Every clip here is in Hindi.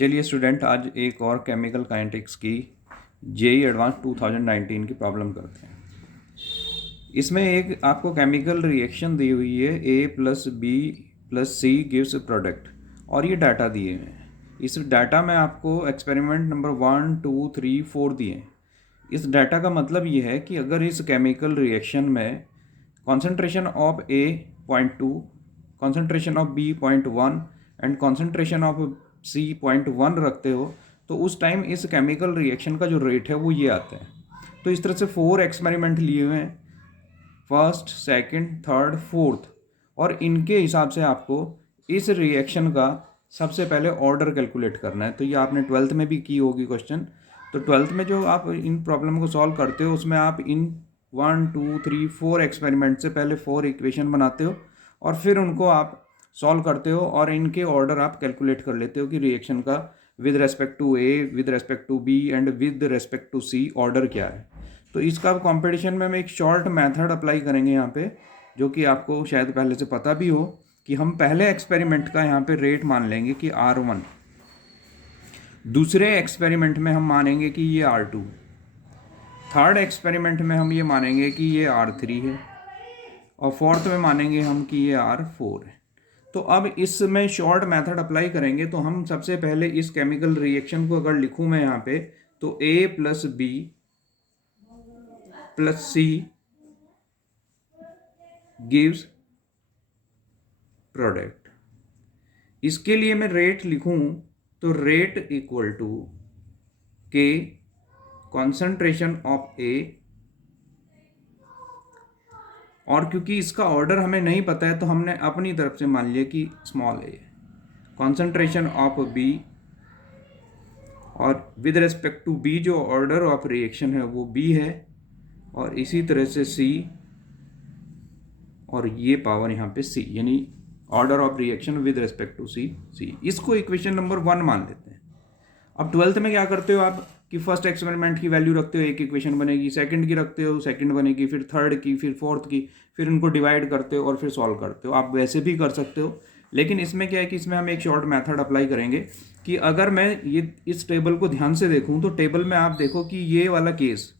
चलिए स्टूडेंट, आज एक और केमिकल काइनेटिक्स की जेई एडवांस 2019 की प्रॉब्लम करते हैं। इसमें एक आपको केमिकल रिएक्शन दी हुई है, ए plus B plus C gives product, और ये डाटा दिए हैं। इस डाटा में आपको एक्सपेरिमेंट नंबर 1, 2, 3, 4 दिए हैं। इस डाटा का मतलब ये है कि अगर इस केमिकल रिएक्शन में concentration of A 0.2, concentration of B 0.1 and concentration of C 0.1 रखते हो, तो उस टाइम इस केमिकल रिएक्शन का जो रेट है वो ये आता है। तो इस तरह से 4 एक्सपेरिमेंट लिए हुए हैं, फर्स्ट, सेकंड, थर्ड, फोर्थ, और इनके हिसाब से आपको इस रिएक्शन का सबसे पहले ऑर्डर कैलकुलेट करना है। तो ये आपने 12th में भी की होगी क्वेश्चन। तो 12th में जो आप इन प्रॉब्लम को सॉल्व करते हो उसमें आप इन 1, 2, 3, 4 एक्सपेरिमेंट से पहले 4 इक्वेशन बनाते हो और फिर उनको आप सॉल्व करते हो और इनके ऑर्डर आप कैलकुलेट कर लेते हो कि रिएक्शन का with respect to A, with respect to B and with respect to C order क्या है। तो इसका कंपटीशन में हम एक शॉर्ट मेथड अप्लाई करेंगे यहाँ पे, जो कि आपको शायद पहले से पता भी हो कि हम पहले एक्सपेरिमेंट का यहाँ पे रेट मान लेंगे कि R1, दूसरे एक्सपेरिमेंट में हम मानेंगे कि ये R2, थर्ड एक्सपेरिमेंट में हम ये मानेंगे कि ये R3 है, और फोर्थ में मानेंगे हम कि ये R4 है। तो अब इसमें शॉर्ट मेथड अप्लाई करेंगे। तो हम सबसे पहले इस केमिकल रिएक्शन को अगर लिखूँ मैं यहाँ पे, तो A plus B plus C gives product. इसके लिए मैं रेट लिखूं तो rate equal to K concentration of A, और क्योंकि इसका ऑर्डर हमें नहीं पता है तो हमने अपनी तरफ से मान लिया कि small A, concentration of B, और विद रेस्पेक्ट टू बी जो ऑर्डर ऑफ रिएक्शन है वो बी है, और इसी तरह से सी, और ये पावर यहाँ पे सी, यानी order of reaction with respect to C. इसको इक्वेशन नंबर 1 मान लेते हैं। अब 12th में क्या करते हो आप कि फर्स्ट एक्सपेरिमेंट की वैल्यू रखते हो, एक इक्वेशन बनेगी, सेकंड की रखते हो, सेकंड बनेगी, फिर थर्ड की, फिर फोर्थ की, फिर उनको डिवाइड करते हो और फिर सॉल्व करते हो। आप वैसे भी कर सकते हो, लेकिन इसमें क्या है कि इसमें हम एक शॉर्ट मेथड अप्लाई करेंगे कि अगर मैं ये इस टेबल को ध्यान से देखूँ तो टेबल में आप देखो कि ये वाला केस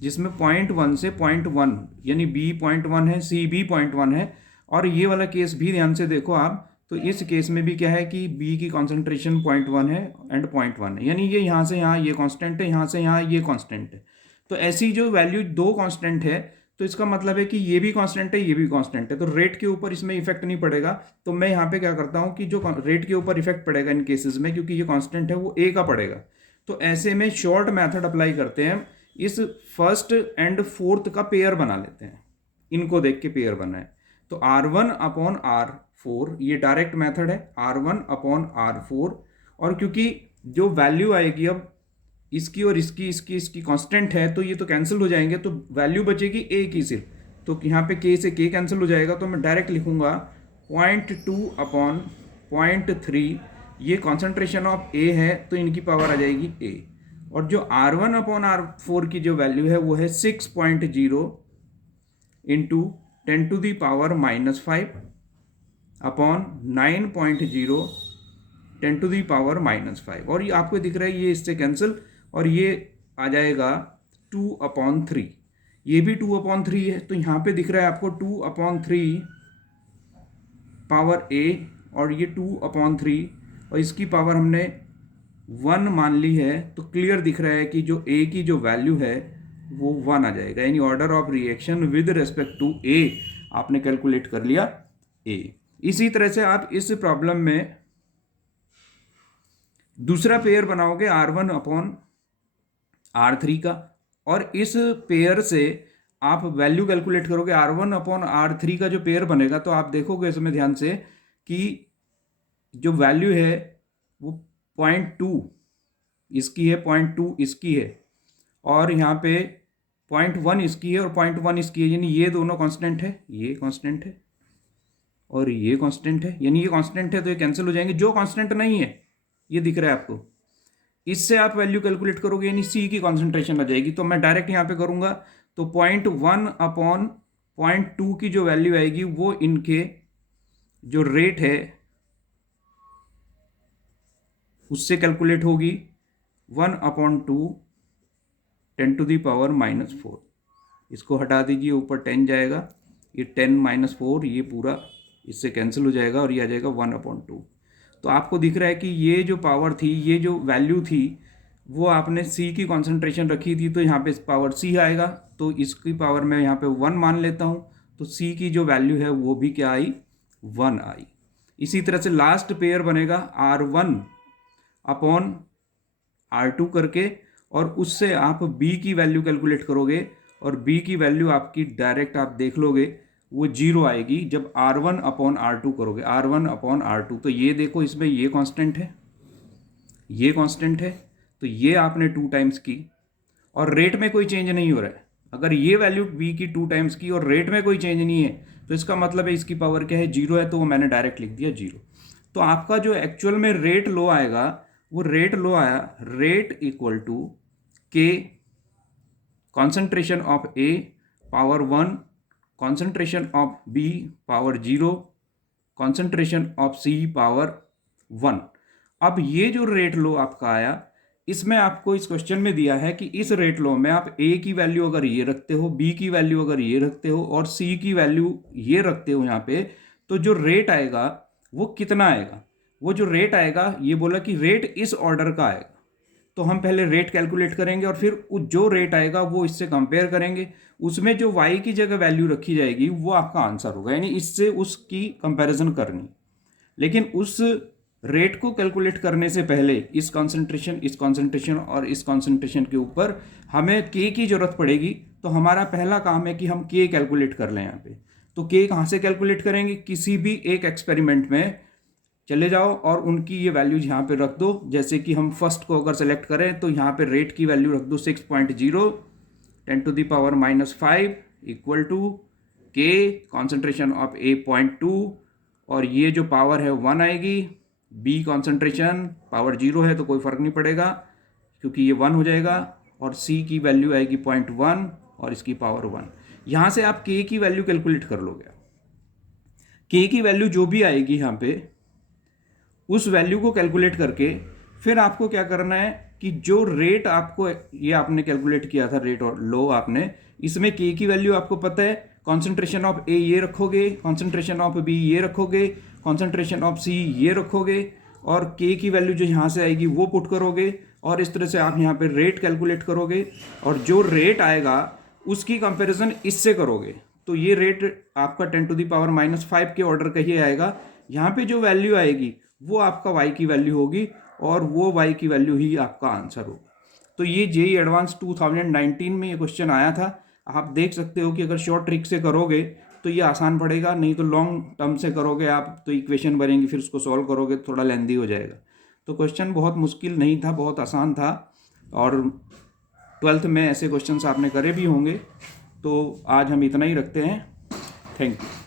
जिसमें 0.1 से 0.1 यानी B 0.1 है, C भी 0.1 है, और ये वाला केस भी ध्यान से देखो आप, तो इस केस में भी क्या है कि B की कॉन्सेंट्रेशन 0.1 है एंड 0.1 है, यानी ये यहाँ से यहाँ ये कांस्टेंट है, यहाँ से यहाँ ये कांस्टेंट है। तो ऐसी जो वैल्यू दो कांस्टेंट है तो इसका मतलब है कि ये भी कांस्टेंट है, ये भी कांस्टेंट है, तो रेट के ऊपर इसमें इफेक्ट नहीं पड़ेगा। तो मैं यहाँ पे क्या करता हूँ कि जो रेट के ऊपर इफेक्ट पड़ेगा इन केसेस में, क्योंकि ये कांस्टेंट है, वो A का पड़ेगा। तो ऐसे में शॉर्ट मेथड अप्लाई करते हैं, इस फर्स्ट एंड फोर्थ का पेयर बना लेते हैं, इनको देख के पेयर बनाए। तो R1 अपॉन R4, ये डायरेक्ट मेथड है, R1 अपॉन R4, और क्योंकि जो वैल्यू आएगी अब इसकी और इसकी कांस्टेंट है, तो ये तो कैंसिल हो जाएंगे, तो वैल्यू बचेगी A की सिर्फ। तो यहाँ पे K से K कैंसिल हो जाएगा, तो मैं डायरेक्ट लिखूंगा 0.2 अपॉन 0.3, ये कॉन्सेंट्रेशन ऑफ A है तो इनकी पावर आ जाएगी A, और जो R1 अपॉन R4 की जो वैल्यू है वो है 6.0 इंटू 10⁻⁻5 अपॉन 9.0 10⁻⁻5, और ये आपको दिख रहा है ये इससे कैंसिल, और ये आ जाएगा 2/3, ये भी 2/3 है, तो यहाँ पे दिख रहा है आपको 2/3 पावर A, और ये 2/3, और इसकी पावर हमने 1 मान ली है, तो क्लियर दिख रहा है कि जो A की जो वैल्यू है वो 1 आ जाएगा, यानी order of reaction with respect to A आपने कैलकुलेट कर लिया A। इसी तरह से आप इस प्रॉब्लम में दूसरा पेयर बनाओगे R1 अपॉन R3 का, और इस पेयर से आप वैल्यू कैलकुलेट करोगे R1 अपॉन R3 का जो पेयर बनेगा। तो आप देखोगे इसमें ध्यान से कि जो वैल्यू है वो 0.2 इसकी है, 0.2 इसकी है, और यहाँ पे 0.1 इसकी है और 0.1 इसकी है, यानी ये दोनों कांस्टेंट है, ये कांस्टेंट है और ये कांस्टेंट है, यानी ये कांस्टेंट है तो ये कैंसिल हो जाएंगे। जो कांस्टेंट नहीं है ये दिख रहा है आपको, इससे आप वैल्यू कैलकुलेट करोगे यानी C की कॉन्सेंट्रेशन आ जाएगी। तो मैं डायरेक्ट यहाँ पे करूँगा, तो 0.1 अपॉन 0.2 की जो वैल्यू आएगी वो इनके जो रेट है उससे कैलकुलेट होगी 1/2 10⁻⁻⁴। इसको हटा दीजिए, ऊपर 10 जाएगा, ये 10 - 4 ये पूरा इससे कैंसिल हो जाएगा और ये आ जाएगा 1/2। तो आपको दिख रहा है कि ये जो पावर थी, ये जो वैल्यू थी, वो आपने सी की कॉन्सेंट्रेशन रखी थी, तो यहाँ पे पावर सी आएगा, तो इसकी पावर मैं यहाँ पे 1 मान लेता हूँ, तो सी की जो वैल्यू है वो भी क्या आई, 1 आई। इसी तरह से लास्ट पेयर बनेगा R1/R2 करके, और उससे आप B की वैल्यू कैलकुलेट करोगे, और B की वैल्यू आपकी डायरेक्ट आप देख लोगे वो 0 आएगी जब R1/R2 करोगे, R1/R2। तो ये देखो, इसमें ये कांस्टेंट है, ये कांस्टेंट है, तो ये आपने 2 टाइम्स की और रेट में कोई चेंज नहीं हो रहा है। अगर ये वैल्यू B की 2 टाइम्स की और रेट में कोई चेंज नहीं है, तो इसका मतलब है इसकी पावर क्या है, 0 है, तो वो मैंने डायरेक्ट लिख दिया 0। तो आपका जो एक्चुअल में रेट लो आएगा, वो रेट लो आया, rate equal to K concentration of A power 1, concentration of B power 0, concentration of C power 1। अब ये जो रेट लो आपका आया, इसमें आपको इस क्वेश्चन में दिया है कि इस रेट लो में आप A की वैल्यू अगर ये रखते हो, B की वैल्यू अगर ये रखते हो और C की वैल्यू ये रखते हो यहाँ पे, तो जो रेट आएगा वो कितना आएगा। वो जो रेट आएगा, ये बोला कि रेट इस ऑर्डर का आएगा, तो हम पहले रेट कैलकुलेट करेंगे और फिर जो रेट आएगा वो इससे कंपेयर करेंगे, उसमें जो y की जगह वैल्यू रखी जाएगी वो आपका आंसर होगा, यानी इससे उसकी कंपैरिजन करनी। लेकिन उस रेट को कैलकुलेट करने से पहले इस कॉन्सेंट्रेशन और इस कॉन्सेंट्रेशन के ऊपर हमें K की जरूरत पड़ेगी। तो हमारा पहला काम है कि हम K कैलकुलेट कर लें यहाँ पे। तो K कहाँ से कैलकुलेट करेंगे, किसी भी एक एक्सपेरिमेंट में चले जाओ और उनकी ये वैल्यूज यहाँ पे रख दो। जैसे कि हम फर्स्ट को अगर सेलेक्ट करें तो यहाँ पे रेट की वैल्यू रख दो 6.0 10⁻⁵ equal to K concentration of A 0.2, और ये जो पावर है 1 आएगी। B कॉन्सेंट्रेशन पावर 0 है तो कोई फर्क नहीं पड़ेगा क्योंकि ये 1 हो जाएगा, और C की वैल्यू आएगी 0.1 और इसकी पावर 1। यहाँ से आप K की वैल्यू कैलकुलेट कर लोगे। K की वैल्यू जो भी आएगी यहाँ पे, उस वैल्यू को कैलकुलेट करके फिर आपको क्या करना है कि जो रेट आपको ये आपने कैलकुलेट किया था रेट और लो आपने, इसमें K की वैल्यू आपको पता है, कॉन्सेंट्रेशन ऑफ A ये रखोगे, कॉन्सेंट्रेशन ऑफ B ये रखोगे, कॉन्सेंट्रेशन ऑफ C ये रखोगे, और K की वैल्यू जो यहाँ से आएगी वो पुट करोगे, और इस तरह से आप यहाँ पे रेट कैलकुलेट करोगे, और जो रेट आएगा उसकी कंपैरिजन इससे करोगे। तो ये रेट आपका 10⁻⁵ के ऑर्डर का ही आएगा। यहाँ पे जो वैल्यू आएगी वो आपका y की वैल्यू होगी, और वो y की वैल्यू ही आपका आंसर होगा। तो ये जेईई एडवांस 2019 में ये क्वेश्चन आया था। आप देख सकते हो कि अगर शॉर्ट ट्रिक से करोगे तो ये आसान पड़ेगा, नहीं तो लॉन्ग टर्म से करोगे आप तो इक्वेशन बनेंगी, फिर उसको सॉल्व करोगे तो थोड़ा लेंदी हो जाएगा। तो क्वेश्चन बहुत मुश्किल नहीं था, बहुत आसान था, और 12th में ऐसे क्वेश्चन आपने करे भी होंगे। तो आज हम इतना ही रखते हैं। Thank you.